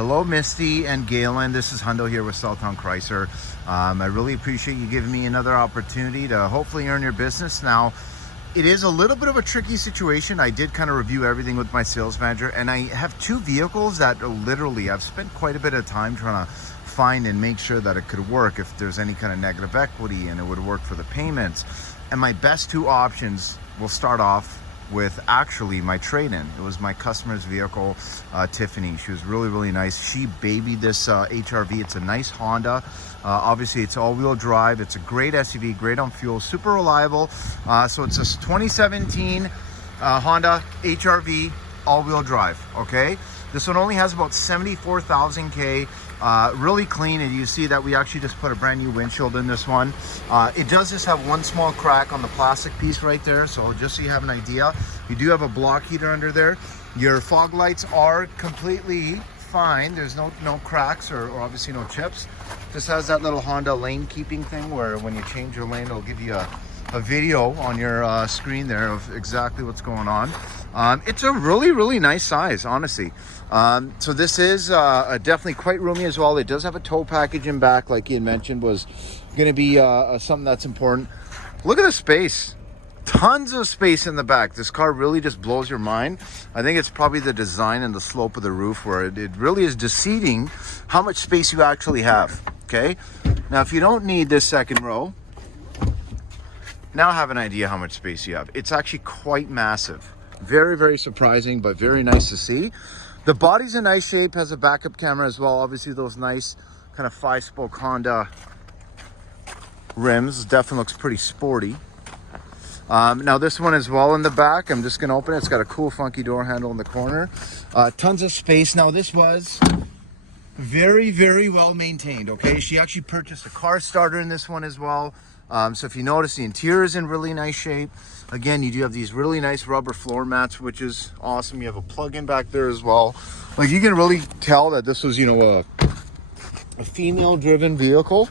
Hello, Misty and Galen. This is Hundo here with Southtown Chrysler. I really appreciate you giving me another opportunity to hopefully earn your business. Now, it is a little bit of a tricky situation. I did kind of review everything with my sales manager, and I have two vehicles that literally I've spent quite a bit of time trying to find and make sure that it could work if there's any kind of negative equity and it would work for the payments. And my best two options will start off with actually my trade-in. It was my customer's vehicle, Tiffany. She was really nice. She babied this HRV. It's a nice Honda. Obviously it's all-wheel drive. It's a great SUV, great on fuel, super reliable. So it's a 2017 Honda HRV all-wheel drive. Okay, this one only has about 74,000 K. Really clean, and you see that we actually just put a brand new windshield in this one. It does just have one small crack on the plastic piece right there, so just so you have an idea, you do have a block heater under there. Your fog lights are completely fine. There's no cracks or obviously no chips. Just has that little Honda lane keeping thing where when you change your lane, it'll give you a video on your screen there of exactly what's going on. It's a really nice size, honestly. So this is definitely quite roomy as well. It does have a tow package in back, like Ian mentioned, was going to be something that's important. Look at the space. Tons of space in the back. This car really just blows your mind. I think it's probably the design and the slope of the roof where it really is deceiving how much space you actually have. Okay, now if you don't need this second row, now have an idea how much space you have. It's actually quite massive. Very surprising, but very nice to see. The body's in nice shape, has a backup camera as well. Obviously those nice kind of 5-spoke Honda rims. Definitely looks pretty sporty. Now this one as well in the back, I'm just gonna open it. It's got a cool funky door handle in the corner. Tons of space. Now this was very well maintained. Okay, she actually purchased a car starter in this one as well. So if you notice, the interior is in really nice shape. Again, you do have these really nice rubber floor mats, which is awesome. You have a plug-in back there as well. Like, you can really tell that this was, you know, a female-driven vehicle.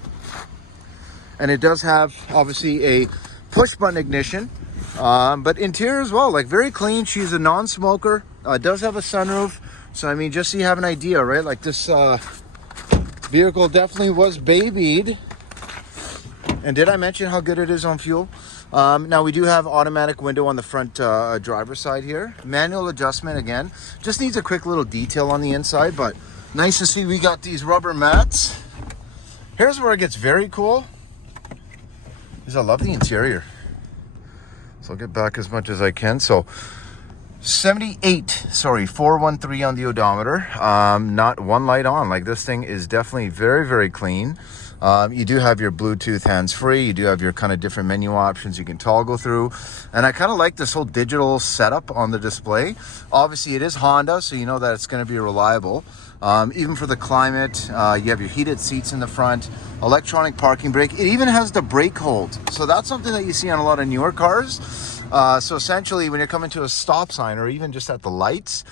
And it does have, obviously, a push-button ignition. But interior as well, like, very clean. She's a non-smoker. Does have a sunroof. So, I mean, just so you have an idea, right? Like, this vehicle definitely was babied. And did I mention how good it is on fuel? Now we do have automatic window on the front driver's side here. Manual adjustment again. Just needs a quick little detail on the inside, but nice to see we got these rubber mats. Here's where it gets very cool. I love the interior. So I'll get back as much as I can. So 413 on the odometer. Not one light on. Like, this thing is definitely very clean. You do have your Bluetooth hands-free. You do have your kind of different menu options you can toggle through. And I kind of like this whole digital setup on the display. Obviously, it is Honda, so you know that it's going to be reliable. Even for the climate, you have your heated seats in the front, electronic parking brake. It even has the brake hold. So that's something that you see on a lot of newer cars. So essentially, when you're coming to a stop sign or even just at the lights,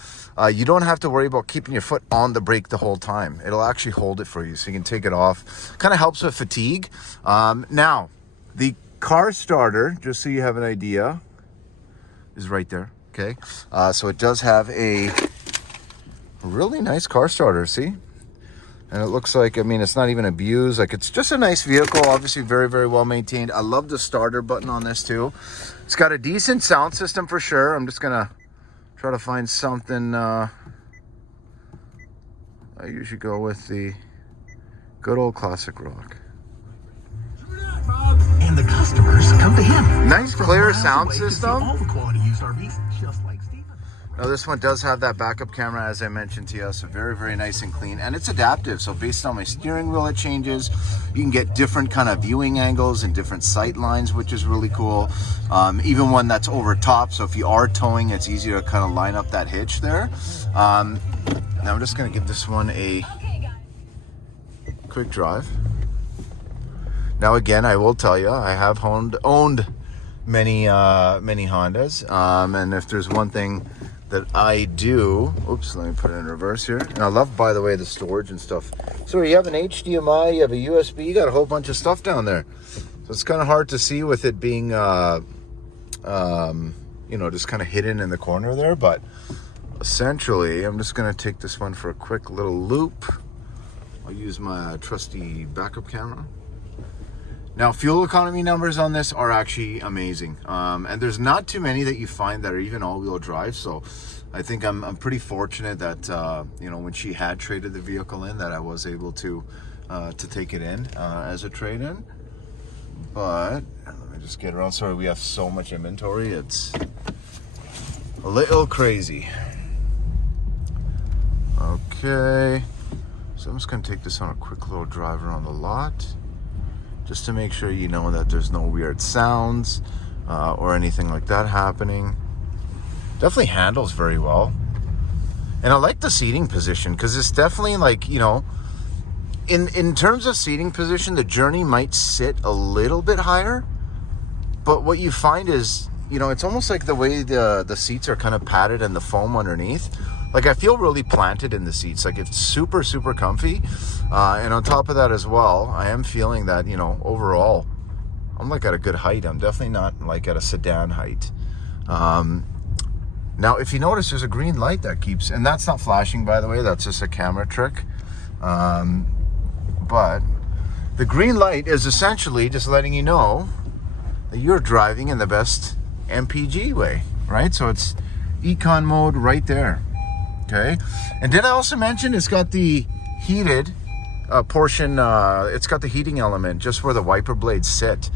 you don't have to worry about keeping your foot on the brake the whole time. It'll actually hold it for you, so you can take it off. Kind of helps with fatigue. Now, the car starter, just so you have an idea, is right there, okay? So it does have a really nice car starter, see? And it looks like, I mean, it's not even abused. Like, it's just a nice vehicle, obviously very well maintained. I love the starter button on this too. It's got a decent sound system for sure. I'm just gonna try to find something. I usually go with the good old classic rock. And the customers come to him. Nice clear sound system. All the quality used RVs, just like Steven. Now this one does have that backup camera, as I mentioned to you, so very nice and clean, and it's adaptive. So based on my steering wheel, it changes. You can get different kind of viewing angles and different sight lines, which is really cool. Even one that's over top, so if you are towing, it's easier to kind of line up that hitch there. Now I'm just going to give this one a quick drive. Now again, I will tell you, I have owned many Hondas, and if there's one thing that I do, oops, let me put it in reverse here. And I love, by the way, the storage and stuff. So you have an HDMI, you have a USB, you got a whole bunch of stuff down there. So it's kind of hard to see with it being, you know, just kind of hidden in the corner there, but essentially, I'm just going to take this one for a quick little loop. I'll use my trusty backup camera. Now, fuel economy numbers on this are actually amazing. And there's not too many that you find that are even all-wheel drive. So I think I'm pretty fortunate that, you know, when she had traded the vehicle in, that I was able to take it in as a trade-in. But let me just get around. Sorry, we have so much inventory. It's a little crazy. Okay. So I'm just going to take this on a quick little drive around the lot, just to make sure you know that there's no weird sounds or anything like that happening. Definitely handles very well. And I like the seating position because it's definitely like, you know, in terms of seating position, the Journey might sit a little bit higher. But what you find is, you know, it's almost like the way the seats are kind of padded and the foam underneath. Like, I feel really planted in the seats. Like, it's super, super comfy. And on top of that as well, I am feeling that, you know, overall, I'm like at a good height. I'm definitely not like at a sedan height. Now, if you notice, there's a green light that keeps, and that's not flashing, by the way. That's just a camera trick. But the green light is essentially just letting you know that you're driving in the best MPG way, right? So it's econ mode right there. Okay, and did I also mention it's got the heated portion, it's got the heating element just where the wiper blades sit.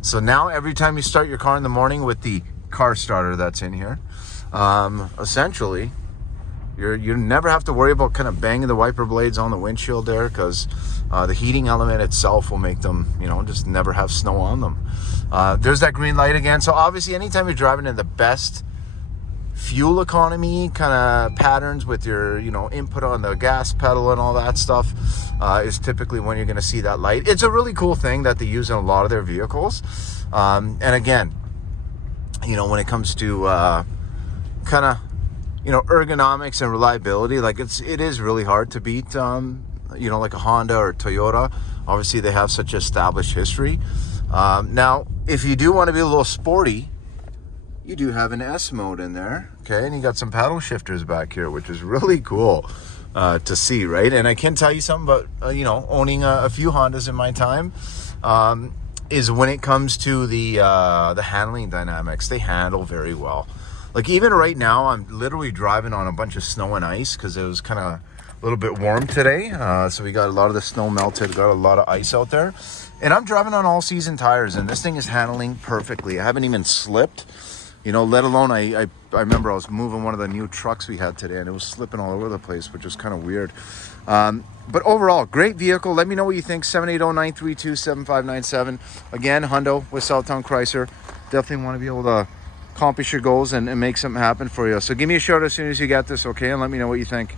So now every time you start your car in the morning with the car starter that's in here, essentially, you never have to worry about kind of banging the wiper blades on the windshield there, because the heating element itself will make them, you know, just never have snow on them. There's that green light again. So obviously anytime you're driving in the best fuel economy kind of patterns with your, you know, input on the gas pedal and all that stuff, is typically when you're going to see that light. It's a really cool thing that they use in a lot of their vehicles. And again, you know, when it comes to kind of, you know, ergonomics and reliability, like it is really hard to beat, you know, like a Honda or Toyota. Obviously they have such established history. Now, if you do want to be a little sporty, you do have an S mode in there, okay? And you got some paddle shifters back here, which is really cool to see, right? And I can tell you something about, you know, owning a few Hondas in my time, is when it comes to the handling dynamics, they handle very well. Like even right now, I'm literally driving on a bunch of snow and ice because it was kind of a little bit warm today. So we got a lot of the snow melted, got a lot of ice out there. And I'm driving on all season tires, and this thing is handling perfectly. I haven't even slipped. You know, let alone, I remember I was moving one of the new trucks we had today, and it was slipping all over the place, which was kind of weird. But overall, great vehicle. Let me know what you think. 780-932-7597. Again, Hundo with Southtown Chrysler. Definitely want to be able to accomplish your goals and make something happen for you. So give me a shout as soon as you get this, okay? And let me know what you think.